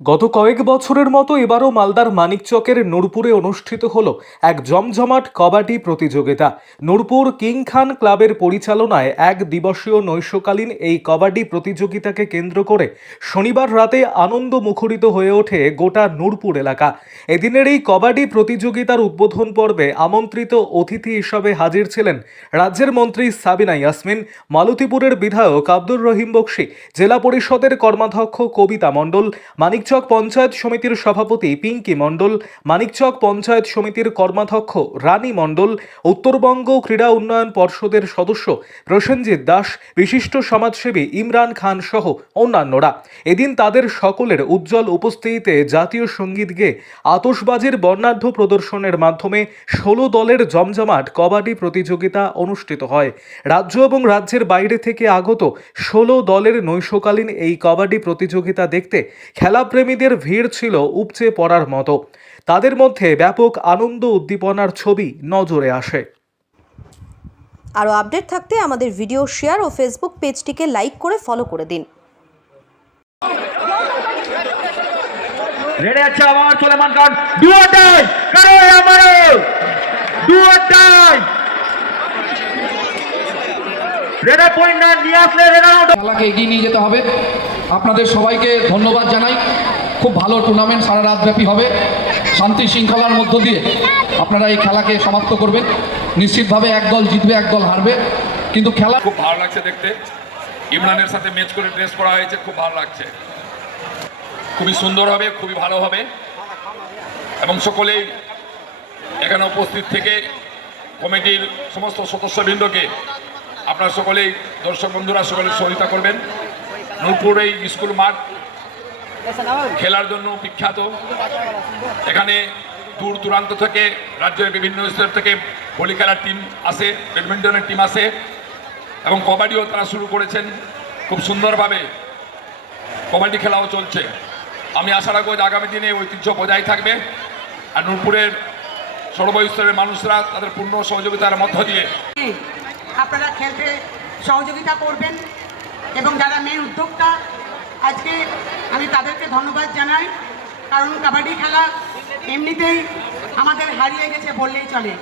গত কয়েক বছরের মতো এবারও মালদার মানিকচকের নূরপুরে অনুষ্ঠিত হলো এক জমজমাট কবাডি প্রতিযোগিতা। নূরপুর কিং খান ক্লাবের পরিচালনায় এক দিবসীয় নৈশকালীন এই কবাডি প্রতিযোগিতাকে কেন্দ্র করে শনিবার রাতে আনন্দ মুখরিত হয়ে ওঠে গোটা নূরপুর এলাকা। এদিনের এই কবাডি প্রতিযোগিতার উদ্বোধন পর্বে আমন্ত্রিত অতিথি হিসাবে হাজির ছিলেন রাজ্যের মন্ত্রী সাবিনা ইয়াসমিন, মালতীপুরের বিধায়ক আব্দুর রহিম বক্সী, জেলা পরিষদের কর্মাধ্যক্ষ কবিতা মণ্ডল, মানিকচক পঞ্চায়েত সমিতির সভাপতি পিঙ্কি মণ্ডল, মানিকচক পঞ্চায়েত সমিতির কর্মাধ্যক্ষ রানী মণ্ডল, উত্তরবঙ্গ ক্রীড়া উন্নয়ন পর্ষদের সদস্য প্রসেনজিৎ দাস, বিশিষ্ট সমাজসেবী ইমরান খান সহ অন্যান্যরা। এদিন তাদের সকলের উজ্জ্বল উপস্থিতিতে জাতীয় সঙ্গীত গেয়ে আতশবাজির বর্ণাঢ্য প্রদর্শনের মাধ্যমে 16 দলের জমজমাট কবাডি প্রতিযোগিতা অনুষ্ঠিত হয়। রাজ্য এবং রাজ্যের বাইরে থেকে আগত 16 দলের নৈশকালীন এই কবাডি প্রতিযোগিতা দেখতে খেলাপ্রেমীদের ভিড় ছিল উপচে পড়ার মতো। তাদের মধ্যে ব্যাপক আনন্দ উদ্দীপনার ছবি নজরে আসে। আরও আপডেট থাকতে আমাদের ভিডিও শেয়ার ও ফেসবুক পেজটিকে লাইক করে ফলো করে দিন। রেডি আছে আমার সুলেমান খান, ডু অর ডাই, করো আমারো, ডু অর ডাই। রেডা পয়েন্ট না নিয়ে আসলে রেডা আউট। খেলাকে এগিয়ে নিয়ে যেতে হবে। আপনাদের সবাইকে ধন্যবাদ জানাই। খুব ভালো টুর্নামেন্ট সারা রাত ব্যাপী হবে। শান্তি শৃঙ্খলার মধ্য দিয়ে আপনারা এই খেলাকে সমাপ্ত করবেন। নিশ্চিতভাবে এক দল জিতবে, এক দল হারবে, কিন্তু খেলা খুব ভালো লাগছে দেখতে। ইমরানের সাথে ম্যাচ করে ড্রেস পরা হয়েছে, খুব ভালো লাগছে। খুবই সুন্দর হবে, খুবই ভালো হবে এবং সকলেই এখানে উপস্থিত থেকে কমিটির সমস্ত সদস্যবৃন্দকে আপনারা সকলেই দর্শক বন্ধুরা সকলে সহযোগিতা করবেন। নূরপুর এই স্কুল মাঠ খেলার জন্য বিখ্যাত। এখানে দূর দূরান্ত থেকে রাজ্যের বিভিন্ন স্তর থেকে ভলি খেলার টিম আসে, ব্যাডমিন্টনের টিম আসে এবং কবাডিও তারা শুরু করেছেন। খুব সুন্দরভাবে কবাডি খেলাও চলছে। আমি আশা রাখবো যে আগামী দিনে ঐতিহ্য বজায় থাকবে আর নূরপুরের সর্বস্তরের মানুষরা তাদের পূর্ণ সহযোগিতার মধ্য দিয়ে আপনারা খেলতে সহযোগিতা করবেন এবং যারা মেন উদ্যোক্তা আজকে আমি তাদেরকে ধন্যবাদ জানাই। কারণ কাবাডি খেলা এমনিতেই আমাদের হারিয়ে গেছে বললেই চলে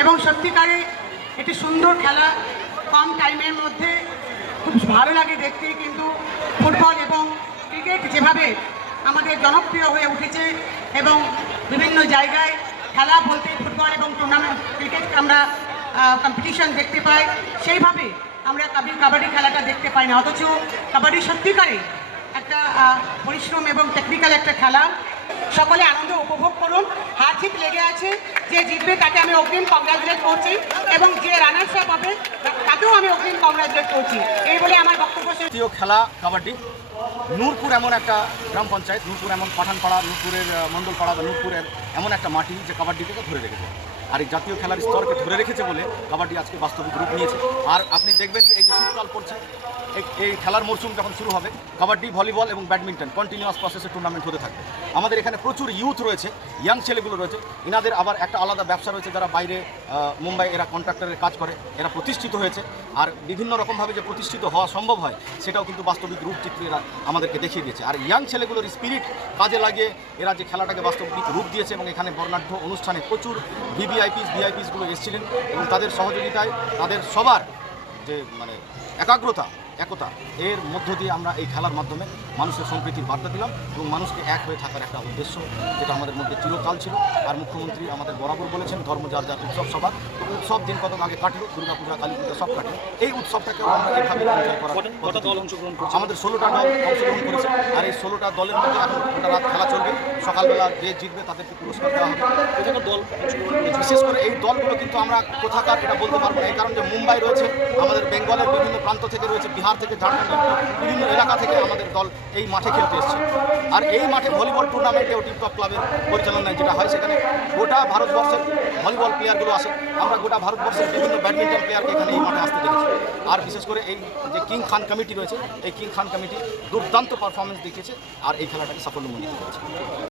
এবং সত্যিকারে একটি সুন্দর খেলা, কম টাইমের মধ্যে খুব ভালো লাগে দেখতে। কিন্তু ফুটবল এবং ক্রিকেট যেভাবে আমাদের জনপ্রিয় হয়ে উঠেছে এবং বিভিন্ন জায়গায় খেলা বলতে ফুটবল এবং টুর্নামেন্ট ক্রিকেট আমরা কম্পিটিশন দেখতে পাই, সেইভাবে আমরা কাবাডি খেলাটা দেখতে পাই না। অথচ কাবাডি সত্যিকারে একটা পরিশ্রম এবং টেকনিক্যাল একটা খেলা। সকলে আনন্দ উপভোগ করুন। হার জিত লেগে আছে, যে জিতবে তাকে আমি অগ্রিম কংগ্রাচুলেট করছি এবং যে রানার্স আপ হবে তাকেও আমি অগ্রিম কংগ্রাচুলেট করছি। এই বলে আমার বক্তব্য শেষ। খেলা কাবাডি নূরপুর এমন একটা গ্রাম পঞ্চায়েত, নূরপুর এমন পাঠানপাড়া, নূরপুরের মণ্ডলপাড়া বা নূরপুরের এমন একটা মাটি যে কাবাডিকে ধরে রেখেছে। আর এই জাতীয় খেলার স্তরকে ধরে রেখেছে বলে কাবাডি আজকে বাস্তবিক রূপ নিয়েছে। আর আপনি দেখবেন যে এই যে শীতকাল পড়ছে, এই খেলার মরশুম যখন শুরু হবে, কাবাডি, ভলিবল এবং ব্যাডমিন্টন কন্টিনিউয়াস প্রসেসে টুর্নামেন্ট হতে থাকবে। আমাদের এখানে প্রচুর ইউথ রয়েছে, ইয়াং ছেলেগুলো রয়েছে। এনাদের আবার একটা আলাদা ব্যবসা রয়েছে, যারা বাইরে মুম্বাই এরা কন্ট্রাক্টরের কাজ করে, এরা প্রতিষ্ঠিত হয়েছে। আর বিভিন্ন রকমভাবে যে প্রতিষ্ঠিত হওয়া সম্ভব হয় সেটাও কিন্তু বাস্তবিক রূপচিত্রে এরা আমাদেরকে দেখিয়ে দিয়েছে। আর ইয়াং ছেলেগুলোর স্পিরিট কাজে লাগিয়ে এরা যে খেলাটাকে বাস্তবিক রূপ দিয়েছে এবং এখানে বর্ণাঢ্য অনুষ্ঠানে প্রচুর ভিভিআইপিসগুলো এসেছিলেন এবং তাদের সহযোগিতায় তাদের সবার যে একতা এর মধ্য দিয়ে আমরা এই খেলার মাধ্যমে মানুষের সম্প্রীতির বার্তা দিলাম এবং মানুষকে এক হয়ে থাকার একটা উদ্দেশ্য যেটা আমাদের মধ্যে চিরকাল ছিল। আর মুখ্যমন্ত্রী আমাদের বরাবর বলেছেন ধর্ম যার যার উৎসব সভা। উৎসব দিন কত আগে কাটলো, দুর্গাপূজা, কালী পূজা সব কাটলো। এই উৎসবটাকেও আমরা এইভাবে এনজয় করার আমাদের 16টা দল অংশগ্রহণ করেছে। আর এই 16টা দলের মধ্যে এখন গোটা রাত খেলা চলবে। সকালবেলা যে জিতবে তাদেরকে পুরস্কার দেওয়া হবে। দল বিশেষ করে এই দলগুলো কিন্তু আমরা কোথাকার এটা বলতে পারবো না, এই কারণ যে মুম্বাই রয়েছে, আমাদের বেঙ্গলের বিভিন্ন প্রান্ত থেকে রয়েছে, বিহার থেকে, ঝাড়খণ্ড, বিভিন্ন এলাকা থেকে আমাদের দল এই মাঠে খেলতে এসছে। আর এই মাঠে ভলিবল টুর্নামেন্টেও টিপটপ ক্লাবের পরিচালনায় যেটা হয়, সেখানে গোটা ভারতবর্ষের ভলিবল প্লেয়ারগুলো আসে। আমরা গোটা ভারতবর্ষের বিভিন্ন ব্যাডমিন্টন প্লেয়ারকে এখানে এই মাঠে আসতে দেখেছি। আর বিশেষ করে এই যে কিং খান কমিটি রয়েছে, এই কিং খান কমিটি দুর্দান্ত পারফরমেন্স দেখিয়েছে আর এই খেলাটাকে সাফল্যমণ্ডিত করেছে।